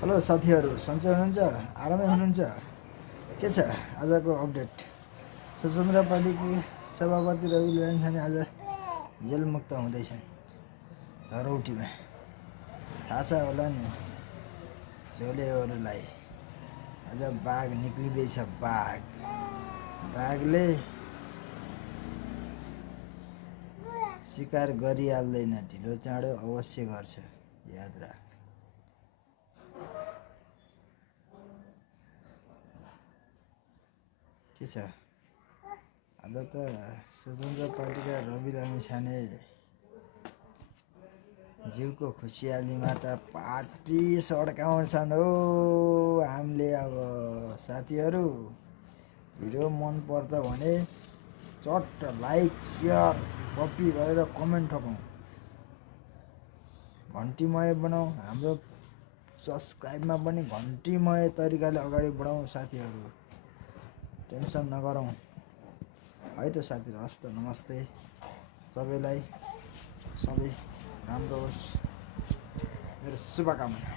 Hello साथीहरू, सन्चै हुनुहुन्छ? आरामै हुनुहुन्छ? के छ आजको अपडेट? स्वतन्त्र पार्टीकी सभापति रवि लामिछाने आज जेलमुक्त हुँदैछन् धरौटीमा। थाहा छ होला नि झोलेहरूलाई, आज बाघ निक्लिँदैछ। बाघले शिकार गरिहाल्दैन, ढिलो चाँडो अवश्य गर्छ, याद राख। के छ आज त स्वतन्त्र पार्टीका रवि लामिछाने जिउको खुसियालीमा त पार्टी सड्काउँछन् हो हामीले। अब साथीहरू, भिडियो मन पर्छ भने चट्ट लाइक सेयर कपी गरेर कमेन्ट ठोकौँ, घन्टीमय बनाऊ। हाम्रो सब्सक्राइबमा पनि घन्टीमय तरिकाले अगाडि बढाउँ साथीहरू, टेन्सन नगरौँ है त साथीहरू। हस् त, नमस्ते सबैलाई, सधैँ राम्रो होस्, मेरो शुभकामना।